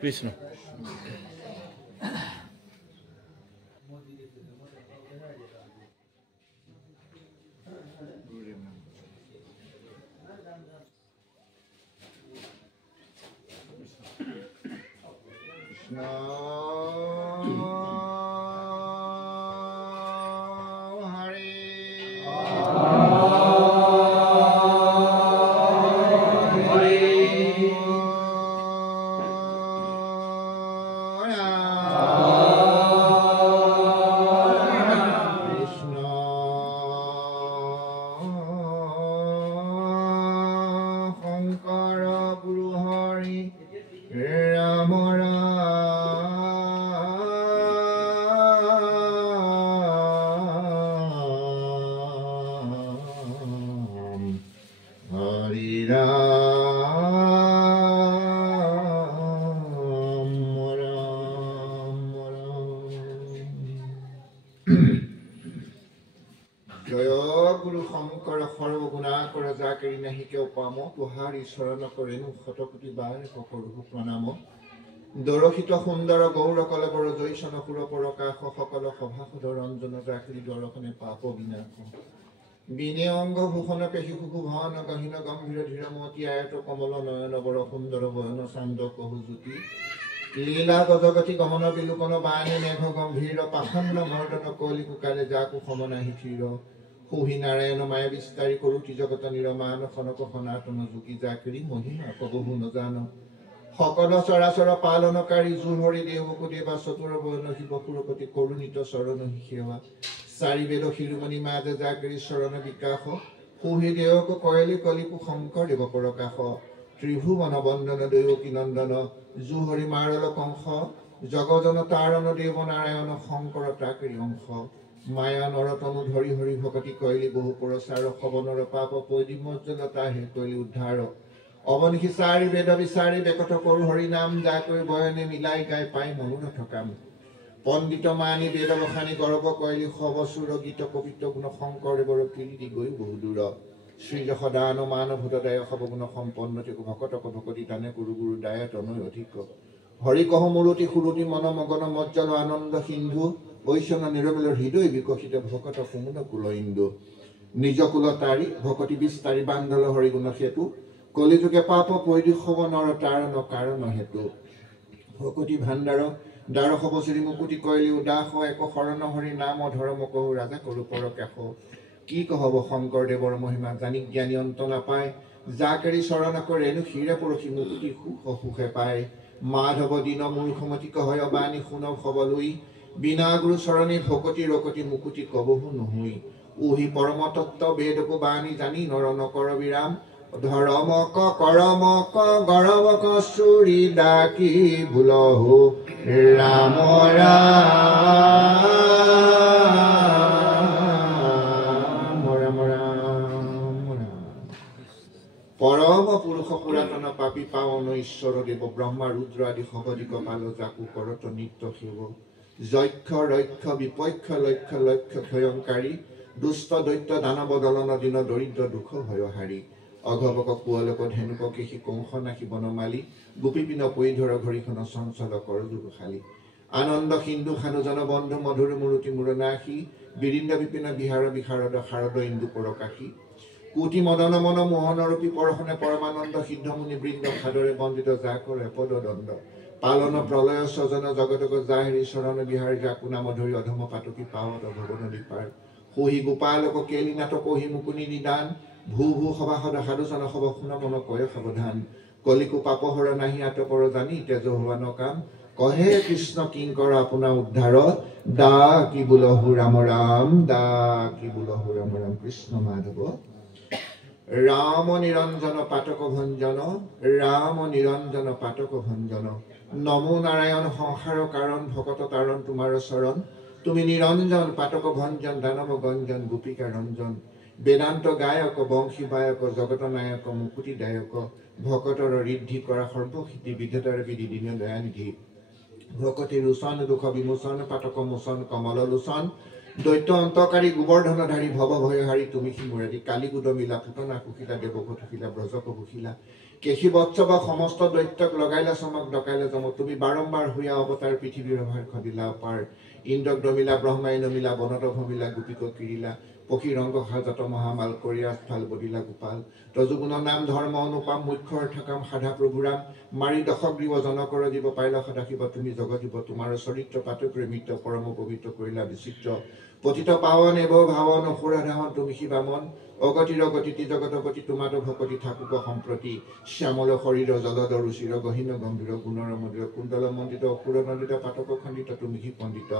কৃষ্ণ দৰশিত সুন্দৰ গৌৰ কলবৰ জৈচন পুৰ পৰকাশ সকল সভাসুধ ৰঞ্জন জাকৰি দৰখনে পাপ বিনাশ বিনে অংগ ভূষণ পেশী ভুভন গহীন গম্ভীৰ ধীৰমতী আয়ত কমল নয়ন বৰ সুন্দৰ বয়ন চান্দ কহু জ্যোতি লীলা গজগতি গমন বিলোকন বাণী মেঘ গম্ভীৰ পাষণ্ড মৰ্দন কলি কুকালে যাকু সমনাহি থিৰ সুহি নাৰায়ণ মায়া বিস্তাৰী কৰোতি জগত নিৰমান খনক সনাতন যোগী জাকৰি মহিমা কবহু নজান সকল চৰাচৰ পালনকাৰী জুহৰি দেৱকু দেৱা চতুৰ বৰ্ণ শিৱ সুৰপতি কৰুণিত চৰণ সেৱা চাৰি বেদ শিৰোমণি মাজে জাগৰি চৰণ বিকাশ সুহি দেৱক কয়লি কলিপু শংকৰ দেৱ প্ৰকাশ ত্ৰিভুৱন বন্দন দৈৱকী নন্দন জুহৰি মাৰল কংস জগজন তাৰণ দেৱ নাৰায়ণ শংকৰ তাকৰি অংশ মায়া নৰতনু ধৰি হৰি ভকতি কয়লি বহু পুৰস্কাৰ সবনৰ পাপ পৈদিমজ্জলতা হে কয়লি উদ্ধাৰ অবনিশি চাৰি বেদ বিচাৰি বেকত কৰো হৰি নাম যাকৈ বয়নে মিলাই গাই পাই মনোৰথ কাম পণ্ডিত মানি বেদ বখানি গৰ্ব কয়লি সবসুৰ গীত কবিত গুণ শংকৰদেৱৰ কীৰ্তি গৈ বহু দূৰ শ্ৰী সদান মান ভূতদায় সবগুণ সম্পন্ন তেকু ভকতক ভকতি দানে গুৰু গুৰু দায় তনয় অধিক হৰি কহ মূৰতি সুৰতি মন মগন মজ্জল আনন্দ সিন্ধু বৈষ্ণ নিৰমিল হৃদয় বিকশিত ভকত কুমুদ কুল ইন্দু নিজ কুল তাৰি ভকতি বিস্তাৰি বান্ধল হৰি গুণ সেতু কলিযুগে পাপ পৈদি সবনৰ তাৰণ কাৰণ হেতু ভকতি ভাণ্ডাৰ দ্বাৰ সবশ্ৰী মুকুতি কয়লি উদাস এক শৰণ হৰি নাম ধৰ্ম কহু ৰাজা কৰো পৰকাশ কি কহব শংকৰদেৱৰ মহিমা জানি জ্ঞানী অন্ত নাপায় জাকেৰি চৰণ কৰেনো ক্ষীৰে পৰশী মুকুতি সুখ সুখে পায় মাধৱ দিন মূৰ্খমতি কহয় বাণী শুনক সবলুই বিনা গুৰু চৰণী ভকতি ৰকতি মুকুতি কবহু নহৈ উহি পৰম তত্ত্ব বেদকো বাণী জানি নৰ নকৰ বিৰাম ধৰমক কৰমক গৰমক চুৰি ডাকি বুলহু ৰাম ৰাম পৰম পুৰুষ পুৰাতন পাপী পাৱন ঈশ্বৰ দেৱ ব্ৰহ্মা ৰুদ্ৰ আদি সগদিক পাল জাকু কৰত নিত্য সেৱ যক্ষ ৰক্ষ বিপক্ষ লক্ষ লক্ষ ক্ষয়ংকাৰী দুষ্ট দৈত্য দানৱ দলন দিন দৰিদ্ৰ দুখ ভয়হাৰী অঘবক কুৱলক ধেনুক কেশী কংস নাশী বনমালী গোপীপিন পৰিধৰ ঘড়ীখন চঞ্চল কৰ দুখালী আনন্দ সিন্ধু খানুজন বন্ধু মধুৰ মূৰতি মূৰনাশী বীৰিন্দ বিপিন বিহাৰ বিশাৰদ শাৰদ ইন্দু পৰকাশী কোটি মদন মন মোহনৰূপী পৰশনে পৰমানন্দ সিদ্ধ মুনি বৃন্দ খাদৰে বন্দিত জাকৰ পদ দণ্ড পালন প্ৰলয় স্বজন জগতক জাহিৰি চৰণ বিহাৰ জাকু নাম ধৰি অধম পাতকী পাৱত ভৱন দীপাৰ সুহি গোপালক কেলি নাটক কহি মুকুনি নিদান ভূ ভূ সভাসদ সাধুচন সব শুন মন কয় সাৱধান কলিকু পাপহৰ নাহি আটকৰ জানি তেজ হোৱা নকাম কহে কৃষ্ণ কিংকৰ আপোনাৰ উদ্ধাৰ দা কি বুলহু ৰাম ৰাম দা কি বুলহু ৰাম ৰাম কৃষ্ণ মাধৱ ৰাম নিৰঞ্জন পাতক ভঞ্জন ৰাম নিৰঞ্জন পাতক ভঞ্জন নমো নাৰায়ণ সংসাৰ কাৰণ ভকত তাৰণ তোমাৰ চৰণ তুমি নিৰঞ্জন পাতক ভঞ্জন দানৱ গঞ্জন গোপিকা ৰঞ্জন বেদান্ত গায়ক বংশী বায়ক জগত নায়ক মুকুতি দায়ক ভকতৰ ঋদ্ধি কৰা সৰ্বসিদ্ধি বিধাতাৰ বিধি দীন দয়ানিধি ভকতি ৰোচন দুখ বিমোচন পাতক মোচন কমল লোচন দৈত্য অন্তকাৰী গোবৰ্ধনধাৰী ভৱ ভয়হাৰী তুমি সিমুৰাৰী কালী গুদমিলা পুতনা কুশিলা দেৱকথিলা ব্ৰজক বুখিলা কেশী বৎসৱ সমস্ত দৈত্যক লগাইলা চমক ডকাইলা জমক তুমি বাৰম্বাৰ হুয়া অৱতাৰ পৃথিৱীৰ ভাৰ খদিলা অপাৰ ইন্দ্ৰক দমিলা ব্ৰহ্মাই নমিলা বনত ভমিলা গোপীক কিৰিলা পক্ষী ৰংগ সাজত মহামাল কৰি আস্ফাল বদিলা গোপাল তজুগুণ নাম ধৰ্ম অনুপাম মুখ্যৰ থকাম সাধা প্ৰভুৰাম মাৰি দশক দিব জনকৰ দিব পাৰিলা সদাশিব তুমি জগত দিব তোমাৰ চৰিত্ৰ পাত প্ৰেমিত পৰম পবিত্ৰ কৰিলা বিচিত্ৰ পতিত পাৱন এব ভাৱন অসুৰা ধাৱন তুমি শিৱা মন অগতিৰ গতিটি জগতপতি তোমাতো ভকতি থাকুক সম্প্ৰতি শ্যামল শৰীৰ জলদ ৰুচিৰ গহীন গম্ভীৰ গুণৰ মন্দিৰ কুণ্ডল মণ্ডিত অসুৰ নন্দিত পাতক খণ্ডিত তুমি পণ্ডিত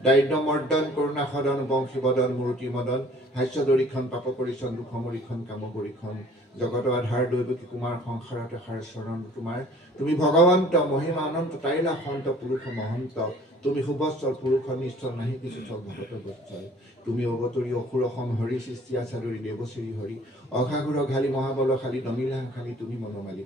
দাৰিদ্ৰ মৰ্দন কৰুণা সদন বংশী বদন মূৰ্তি মদন হাস্য দৰিখন পাপ কৰিখন দুখ মৰিখন কাম কৰিখন জগত আধাৰ দৈৱকী কুমাৰ সংসাৰত এষাৰ চৰণ তোমাৰ তুমি ভগৱন্ত মহিমা অনন্ত তাইলা সন্ত পুৰুষ মহন্ত তুমি সুবৎসল পুৰুষ নিষ্ঠল নাহি কিছু চল ভগত বৎসল তুমি অৱতৰী অসুৰ হৰি সৃষ্টি আচাৰি দেৱশ্ৰী হৰি অঘাঘুৰ ঘালি মহাবলশালী নমিলা খালি তুমি মনোমালী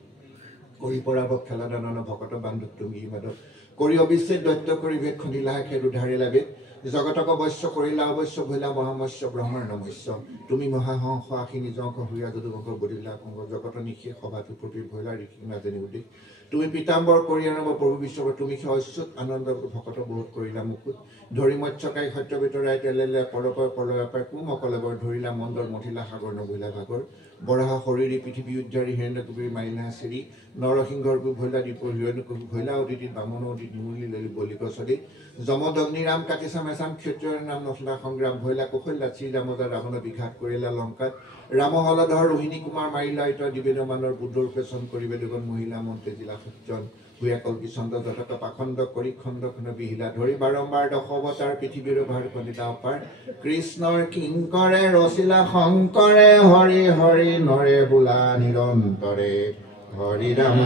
কৰি পৰাভৱ খেলা দানন ভকত বান্ধৱ তুমি মাদক কৰি অবিচ্ছেদ দৈত্য কৰি ভেদ খন্দিলা খেদ উধাৰিলা বেদ জগতক অৱশ্য কৰিলা অৱশ্য ভৈলা মহামস্য ব্ৰহ্মাৰ নমস্য তুমি মহাহংস আশী নিজক হুয়া যদুভক বদিলা কংগ জগত নিশে সভাটো প্ৰতি ভৈলা ঋষি নাজানি উদিত তুমি পীতাম্বৰ কৰি আনব প্ৰভু বিশ্বকৰ তুমি অচ্যুত আনন্দ ভকত বহুত কৰিলা মুকুত ধৰি মৎস্যকাই সত্য ভিতৰাই তেলেলে পৰপৰ পলয় পাই কোম অকলেবৰ ধৰিলা মন্দৰ মঠিলা সাগৰ নবহিলা ভাগৰ বৰাহা শৰীৰী পৃথিৱী উদ্ধাৰী হেৰেন্দ্ৰ কুবীৰ মাৰিলা চিৰি নৰসিংহৰ ভৈলা দীপৰ হিৰণ্য কবি ভৈলা অদিতিত বামন অদিত নিমুলি ললি বলি গছদি যমদগ্নি ৰাম কাটি চামেচাম ক্ষত্ৰিয়ৰ নাম নথলা সংগ্ৰাম ভৈলা কৌশল্যা শ্ৰীৰামজা ৰাৱণ বিঘাত কৰিলা লংকাত ৰাম হলধৰ ৰোহিণী কুমাৰ মাৰিলা ইতৰ দিবেদমানৰ বুদ্ধৰ পেচন কৰিবে দুজন মহিলা মন্ত্ৰী জিলা সত্যন হুয়া কল্পি চন্দ্ৰ জতক পাখণ্ড কৰি খণ্ড খণ্ড বিহিলা ধৰি বাৰম্বাৰ দশৱতাৰ পৃথিৱীৰ ভাৰ খন্দিতা অপাৰ কৃষ্ণৰ কিংকৰে ৰচিলা শংকৰে হৰি হৰি নৰে বোলা নিৰন্তৰে হৰি ৰাম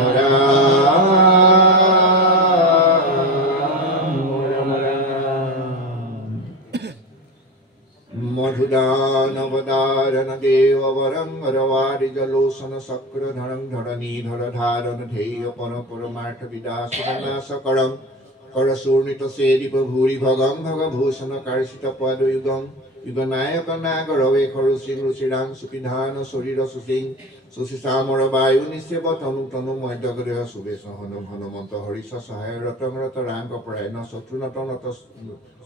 মধুদান অবদারণ দেব বরঙ্গরবারি জলোসন চক্র ধরং ধরণী ধর ধারণ ধেয় পর পরমার্থ বিদাস নাশ করং কর চূর্ণিত সেদীপ ভূরি ভগং ভগভূষণ কার্ষিত পদ যুগং যুগনায়ক নাগর বেশ ৰুচি ৰুচিৰাং সুপিধান শৰীৰ সুচিং সুচি চামৰ বায়ু নিষেব তনু তনু মধ্যগ্ৰহ সুবেশ হন হনুমন্ত হৰিষ সহায় ৰতং ৰত ৰাং পৰায়ণ শত্ৰু নত নত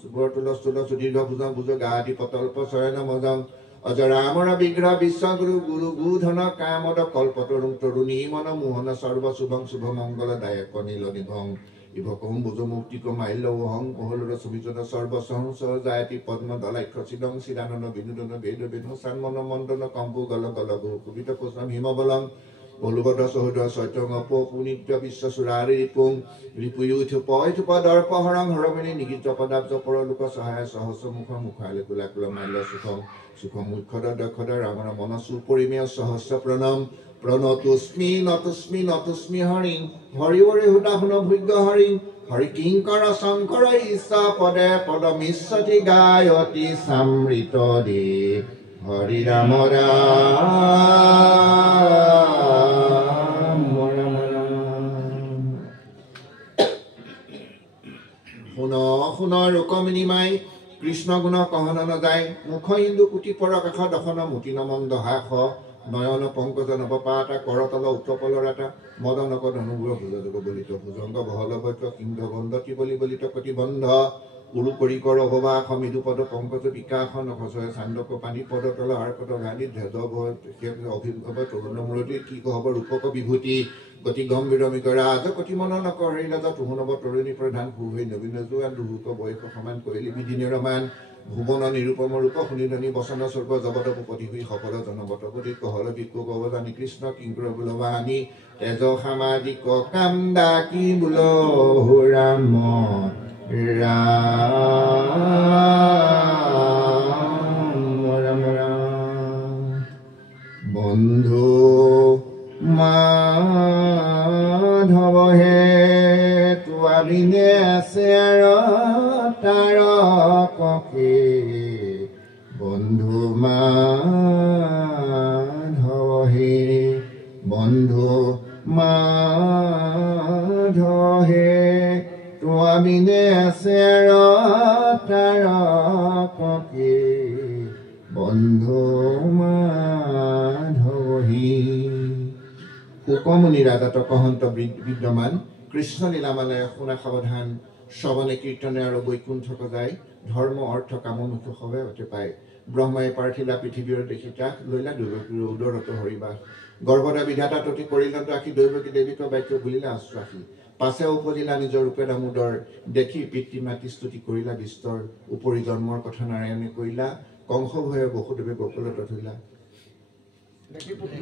সুবৰ্তুল স্থূল সুদীৰ্ঘ ভুজং ভুজ গাদি পতল্প শয়ন মজং অজ ৰামৰ বিগ্ৰহ বিশ্বগুৰু গুৰু গুধন কামদ কল্পতৰুং তৰুণী মন মোহন সৰ্ব শুভং শুভ মংগলদায়ক নীল নিভং ইভকং বুজ মুক্তিক মাল্যহং কোহলৰ সুবিজত সৰ্বসহংস জায়তি পদ্ম দলাক্ষ চিদং চিদানন বিনোদন বেদ বেদু সানমন মণ্ডন কম্পু গল গল কুবিত পুষ্পম হিমবলং বলুবদ সহদ সত্যং অপুনিত্য বিশ্ব সুৰাৰি ৰিপুং ৰিপুয়ুথ পয়থ দৰ্প হৰং হৰমিনী নিগিত পদাব্জ পৰলোক সহায় সহস্ৰ মুখ মুখালে কুলাকুল মাল্য সুখং সুখং মুখ্যদ দক্ষদ ৰামৰ মনসু পৰিমেয় সহস্ৰ প্ৰণম প্ৰণতুস্মি নতুস্মি নতুস্মি হৰিং হৰিবৰে হুদাহুন ভুগ্য হৰিং হৰি কিংকৰ শংকৰ ঈশা পদে পদমিশ্বতি গায়তি সমৃত দে হৰি ৰাম ৰাম শুন শুন ৰুকমিনী মাই কৃষ্ণ গুণ কহন নযায় মুখ ইন্দু কুটি পৰ কাষ দশন মুটি নমন্দ হাস নয়ন পংকজ নৱপাতা কৰতল উত্তপলৰাতা মদনক ধনুগুৰ ভুজযোগ বলিত ভুজংগ বহল বৈক্য কিংধ গন্ধতি বলি বলিত কটিবন্ধ উৰু কৰি কৰ অৱবাস মৃদু পদ পংকজ বিকাশ নখচয় চান্দক পানী পদ তল আৰ্কত ঘানি ধেদ অভিভৱ তৰুণ মূৰতি কি কহব ৰূপক বিভূতি গতি গম্ভীৰ মিকৰ ৰাজ কটি মন নকৰি ৰাজা তুহুনব তৰুণী প্ৰধান সুহৈ নবীন জোৱান দুহুক বয়স সমান কৰিলি বিধি নিৰমান ভুৱন নিৰূপম ৰূপ শুনিধনি বচন স্বৰ্গ জগত ভূপতি হুই সকল জনবত প্ৰতি কহল বিকু গৱজানি কৃষ্ণ কিংকৰ বুলবাহানি তেজ সামাজিক কান্দা কি বুল ৰাম ৰাম ৰাম বন্ধু মাধৱ হে তোৱাবিনে আছে তাৰ ককে বন্ধু মাধৱ হে বন্ধু মাধৱ হে তোৱা বিনে আছে তাৰ পকি বন্ধু মাধৱহী। শুকমুনি ৰাজা তপহন্ত বিদ্যমান কৃষ্ণ লীলামালায় শুনা সাৱধান শ্ৰৱণে কীৰ্তনে আৰু বৈকুণ্ঠ যায় ধৰ্ম অৰ্থ কামমুখ্য সবে অতে পায়। ব্ৰহ্মাই পাৰ্থিলা পৃথিৱীৰ দেখিতা লৈলা দৈৱকীৰ উদৰত হৰিবাস। গৰ্ভদা বিধাতা ততি কৰিলন্ত আখি দৈৱকী দেৱীক বাক্য বুলিলা আশ্বাসী। পাছে উপজিলা নিজৰ ৰূপে দামোদৰ দেখি পিতৃ মাতৃ স্তুতি কৰিলা বিস্তৰ। উপৰি জন্মৰ কথা নাৰায়ণে কৰিলা কংস ভয়ে বসুদেৱে গোকুলত ধৰিলা।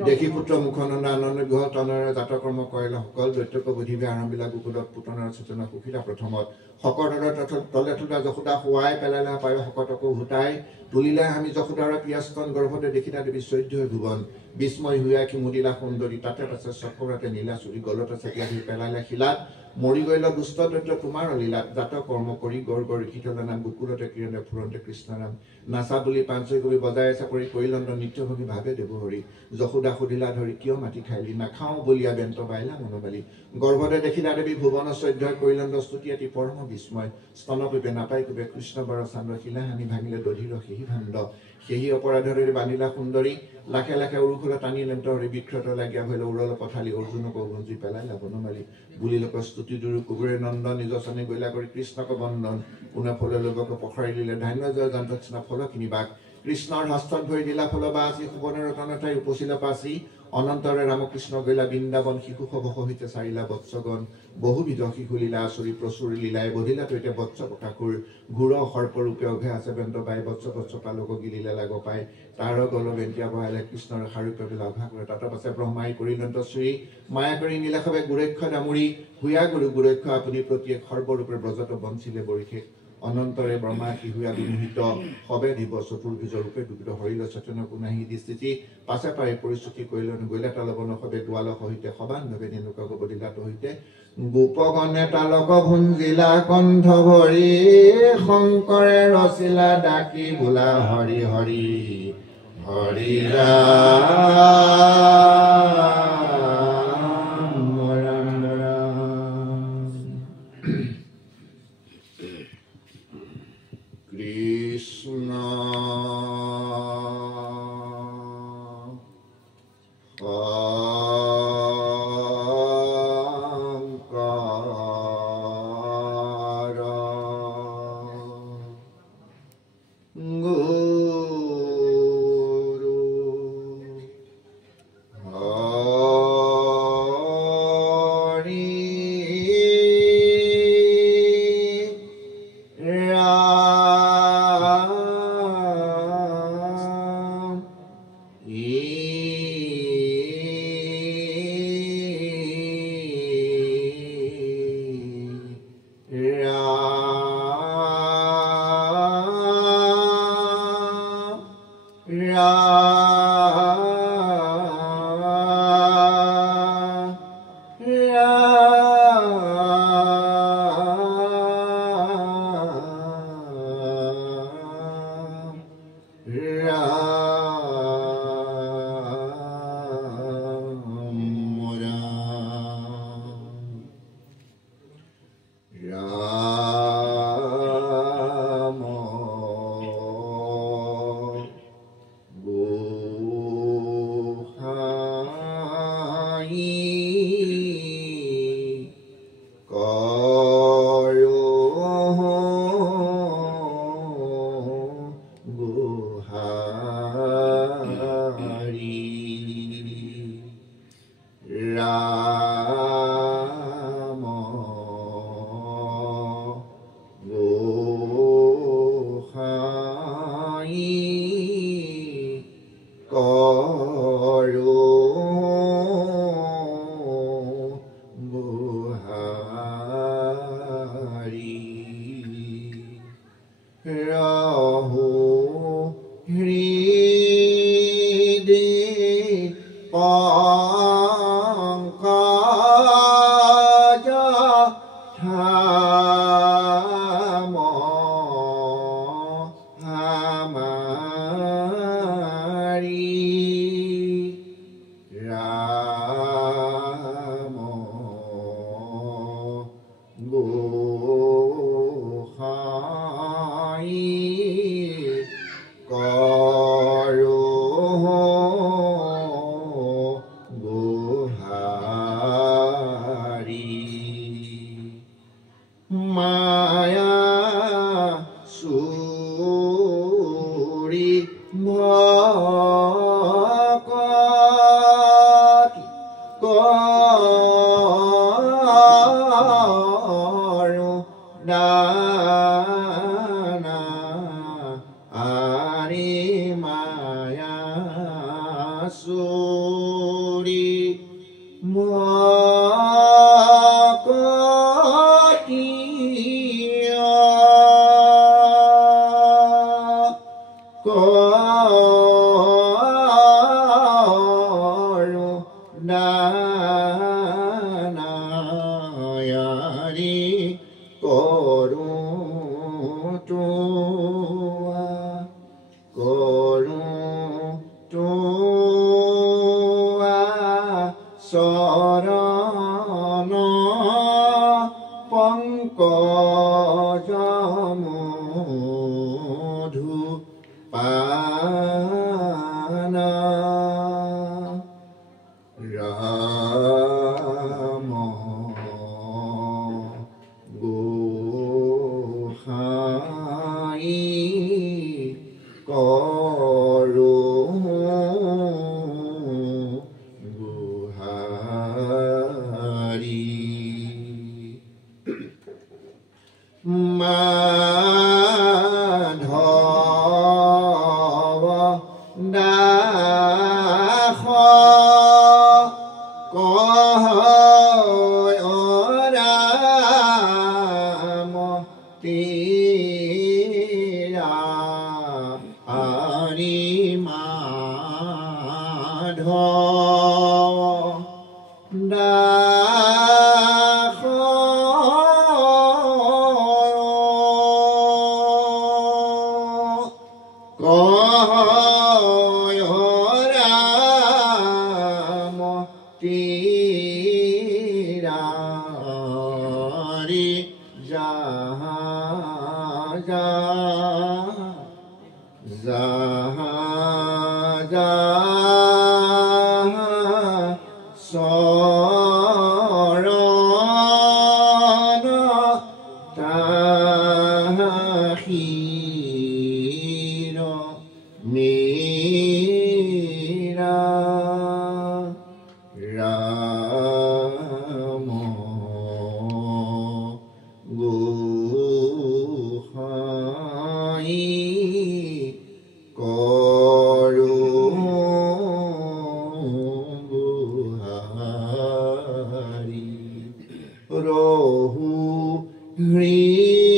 দেখি পুত্ৰ মুখনন্দ আনন্দ বিহল তনৰে জাতকৰ্ম কৰিলা সকল দৈত্যক বুদ্ধিবে আৰম্ভিলা গোকুলত পুতনৰ চেতনা সুখিলা প্ৰথমত। শকতৰে তলে তোলা যশোদা শুৱাই পেলালা পায় শকতকো হুতাই তুলিলে আমি যশোদাৰ পিয়াস্তন গৰ্ভতে দেখিলা দেৱী চৈধ্য ভুৱন। বিস্ময় হুয়া কি মুদিলা সুন্দৰী তাতে পাছে চক্ৰতে নীলা চুৰি গলত আছে ধৰি পেলালে শিলাত। মৰি গৈল দুষ্ট দৈত্য তোমাৰ লীলাত জাত কৰ্ম কৰি গড় গড় ৰিখিতলা নাম গোকুলতে কিৰণে ফুৰন্তে কৃষ্ণ নাম। নাচা বুলি পাঞ্চৈ কবি বজাই চাপৰি কৰিলন্ত নিত্যভোগী ভাবে দেৱহৰি। যশোদা সুধিলা ধৰি কিয় মাটি খাইলি নাখাওঁ বলিয়া বেন্ত বাইলা মনোবালি। গৰ্ভতে দেখিলা দেৱী ভুৱন চৈধ্যই কৰিলন্ত স্তুতি এটি পৰম বিস্ময়। স্তনপীপে নাপাই কোবে কৃষ্ণ বাৰ চান্দ শিলা হানি ভাঙিলে দধিৰ সেহি ভাণ্ড। সেহি অপৰাধৰে বান্ধিলা সুন্দৰী লাখে লাখে উৰুখোলা টানি লেন্ত হৰি বিক্ষত লাগিয়া ভৈল উৰল পথালি অৰ্জুনক গঞ্জি পেলাইলা বনমালী। বুলিলোক স্তুতি দুৰু কুকুৰে নন্দ নিজ চনে গৈলা কৰি কৃষ্ণক বন্দন। পুনে ফলে লোকক পখৰাই দিলে ধান্য জয় যন্ত্ৰচিনা ফল কিনিবাক। কৃষ্ণৰ হস্তত ভৰি দিলা ফল বাচি সুবনে ৰতনঠাই উপচিলা পাচি। অনন্তৰে ৰামকৃষ্ণ গৈলা বৃন্দাবন শিশু সভ সহিতে চাৰিলা বৎসগণ। বহুবিধ শিশু লীলা আচৰি প্ৰচুৰ লীলাই বধিলা তৈতে বৎস প্ৰকাশুৰ। ঘূৰ সৰ্পৰূপে অঘে আছে বেন্ত পাই বৎস বৎস পালক গিলিলে লাগ পাই। তাৰ গল বেন্তিয়া বহালে কৃষ্ণৰ সাৰূপ্য বিলাক অভা কৰে। তাত পাছে ব্ৰহ্মাই কৰিলন্ত শ্ৰী মায়া কৰি নীলাসৱে গুৰক্ষ দামুৰি। হুয়া গুৰু গুৰক্ষ আপুনি প্ৰতিয়েক সৰ্বৰূপে ব্ৰজত বঞ্চিলে বৰিশেষ। অনন্তৰে ব্ৰহ্মা শিহুয়া বিমোহিত সবে দিব চতুৰ্ভুজৰ ৰূপে দুবিধ হৰিল চেতন পুনাহি দিস্থিতি। পাছে পাই পৰিস্থিতি কৰিলন গৈলা তালবন সবে গোৱাল সহিতে সবান ভাৱে নেনুকা গবদিলা সহিতে। গোপগণে তালক ভুঞ্জিলা কণ্ঠ ভৰি শংকৰে ৰচিলা ডাকি বোলা হৰি হৰি হৰি ৰাম ৰাম ৰাম। কৃষ্ণ Pangka কৰুণা আৰি মায়া সুৰি মকটিয়া কৰুণায়াৰি কৰুণা শৰণ পঙ্কজমধু পানা ৰাম গোসাই গুহাৰি মাধব দাস কয় ৰাম তেৰা হৰি মাধৱ দাস কয় ৰাম তেৰা হৰি শৰণ তাহিৰ মীৰা ৰাম গোসাই গুহাৰি ৰহু হৃদি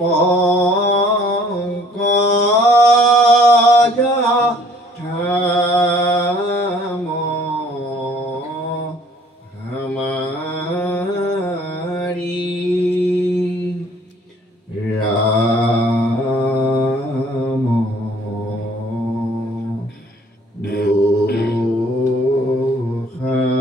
পঙ্কজ ধাম হামাৰি ৰাম গোসাই গুহাৰি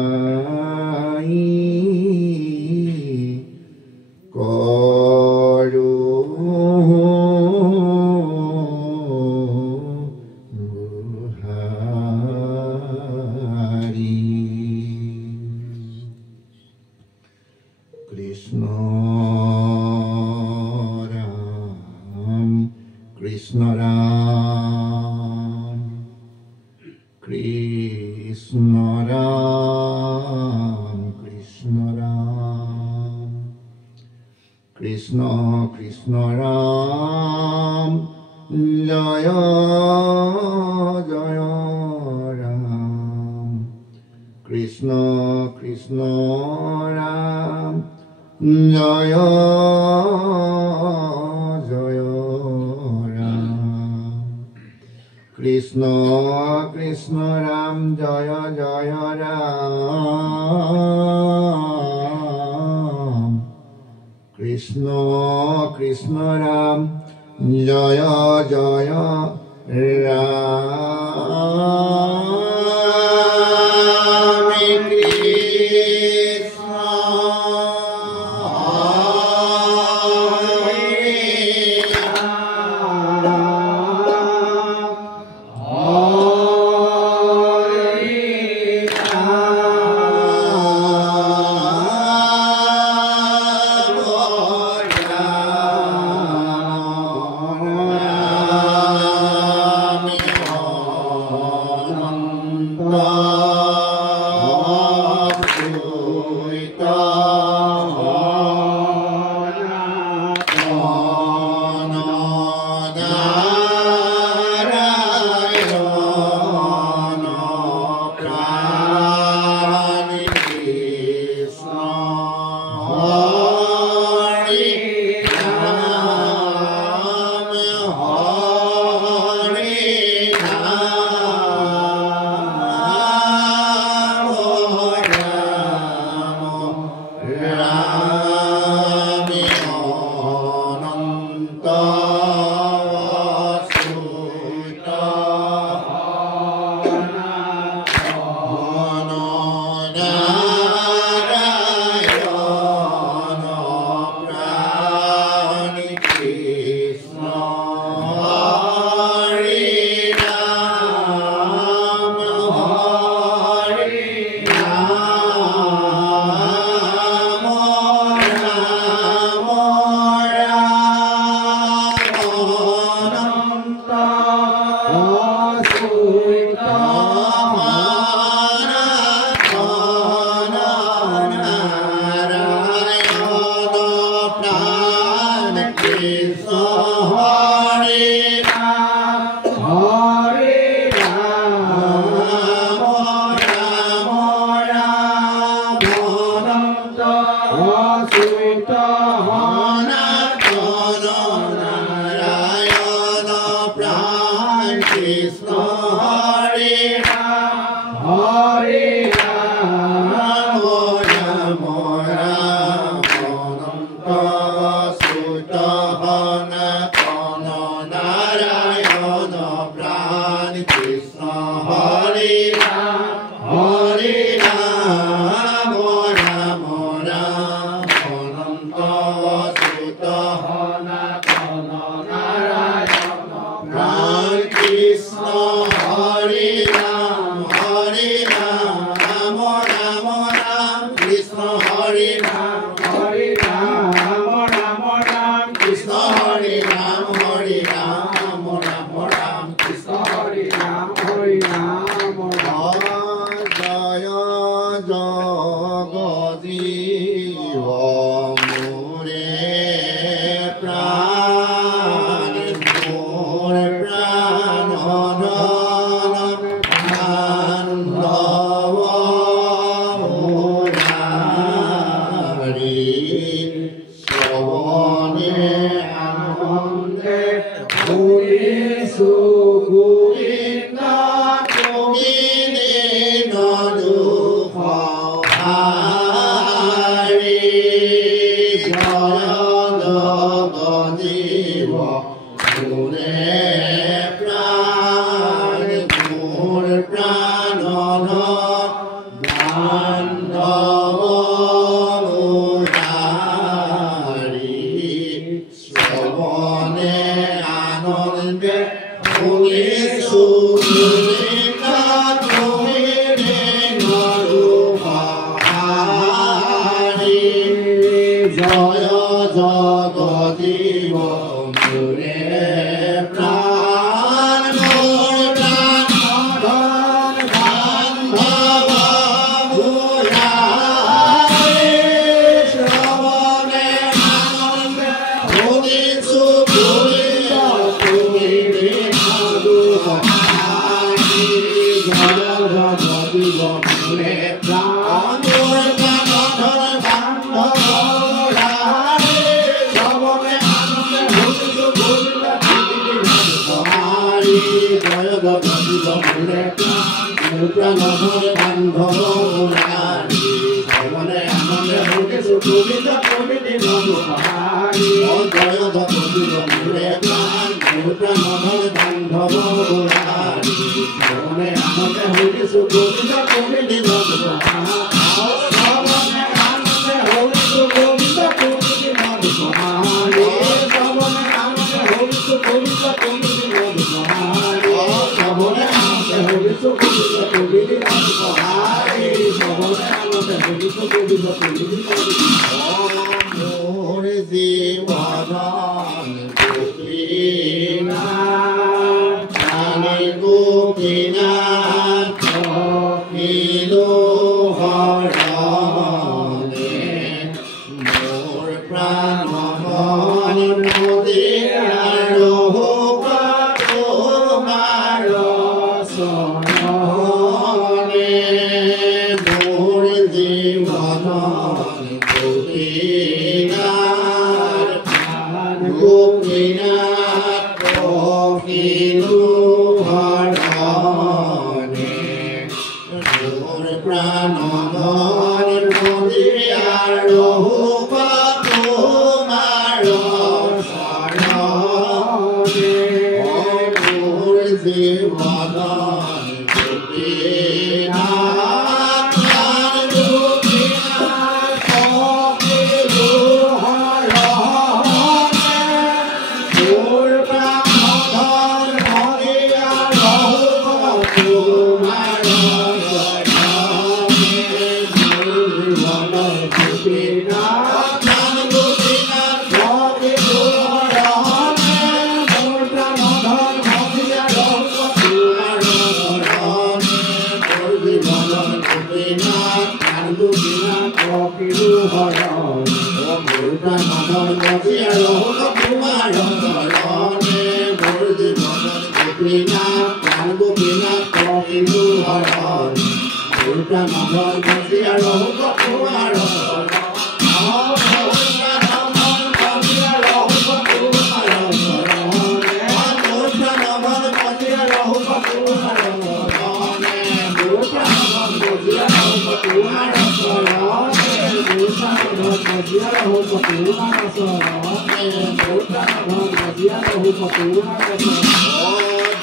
কৃষ্ণ ৰাম কৃষ্ণ ৰাম কৃষ্ণ রাম কৃষ্ণ রাম কৃষ্ণ কৃষ্ণ রাম জয় জয় রাম কৃষ্ণ কৃষ্ণ রাম জয় জয় রাম কৃষ্ণ কৃষ্ণ রাম জয় জয় রাম কৃষ্ণ কৃষ্ণ রাম জয় জয় Ram Bye.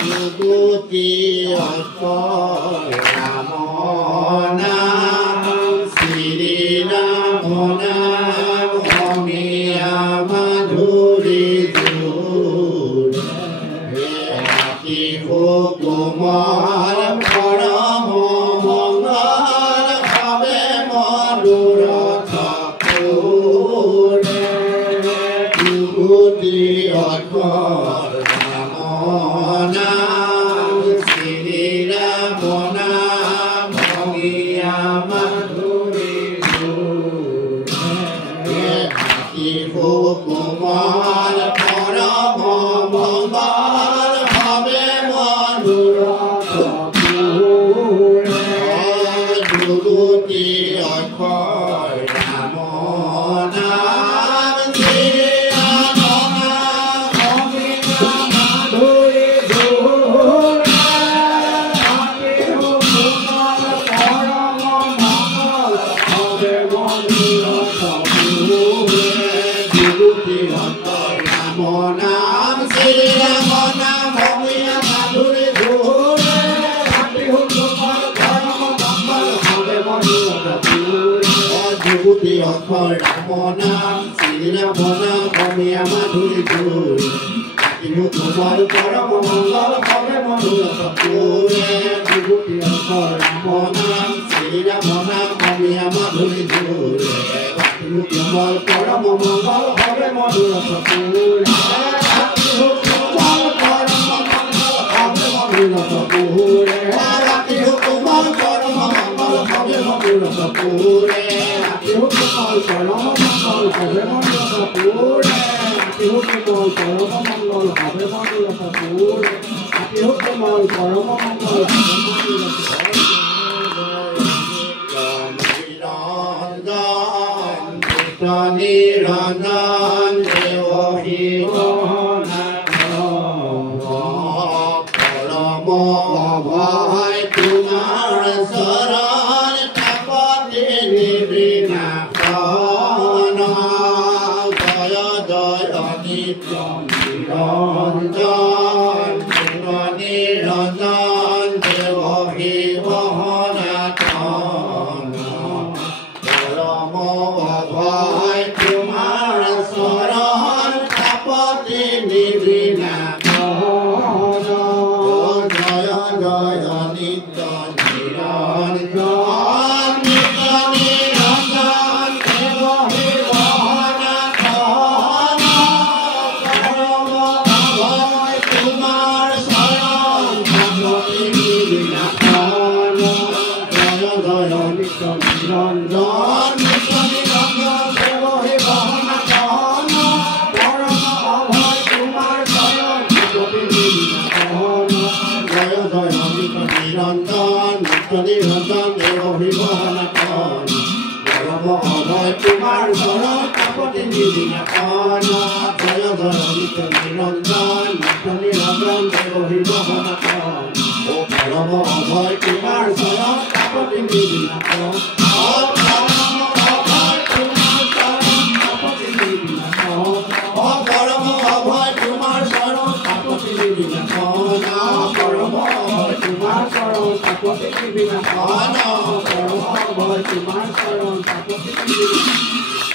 Duguti Akbar Ramona Siri Ramona Homiya Madhuri Jur Eki Hukumar Param Mangal Habe Madhura Thakur Duguti Akbar Ramona Siri Ramona Homiya Madhuri Jur Eki Hukumar Param Mangal Habe Madhura Thakur Duguti Akbar Ramona Siri Ramona Homiya Madhuri Jur Eki Hukumar Param Mangal Habe Madhura Thakur Duguti Akbar Ramona Siri Ramona Homiya Madhuri Jur Eki Hukumar Param Mangal Habe Madhura Thakur Duguti Akbar Ramona Siri Ramona Homiya Madhuri Jur Eki Hukumar Param Mangal Habe Madhura Thakur Duguti Akbar Ramona Siri Ramona Homiya Madhuri Jur Eki Hukumar Param Mangal Habe Madhura Thakur Eki Hukumar Param Mangal Habe Madhura Thakur Eki Hukumar Param Mangal Habe Madhura Thakur Eki Hukumar Param Mangal Habe Madhura Thakur Eki Hukumar Param Mangal Habe Madhura Thakur Eki Hukumar Param Mangal Habe Madhura Thakur Niranjan Devahi Param Abhay Tumar Saran Tapati Nibrinakana Jaya Jaya Nitya Niranjan Niranjan Devahi Vahanatana Param Abhay Tumar Saran Tapati Nibrinakana Jaya Jaya Nitya Niranjan Nitya Niranjan Devahi Vahanatana Param Abhay Tumar Saran Tapati Nibrinakana Jaya Jaya Nitya Niranjan Nitya Niranjan Devahi Vahanatana Param Abhay Tumar Saran Tapati Nibrinakana Jaya Jaya Nitya Niranjan Nitya Niranjan Devahi Vahanatana Param Abhay Tumar Saran Tapati Nibrinakana Jaya Jaya Nitya Niranjan Nitya Niranjan Devahi Vahanatana Param Abhay Tumar Saran Tapati Nibrinakana Param Abhay Tumar Saran Tapati Nibrinakana Param Abhay Tumar Saran Tapati Nibrinakana Param Abhay Tumar Saran Tapati Nibrinakana Param Abhay Tumar Saran Tapati Nibrinakana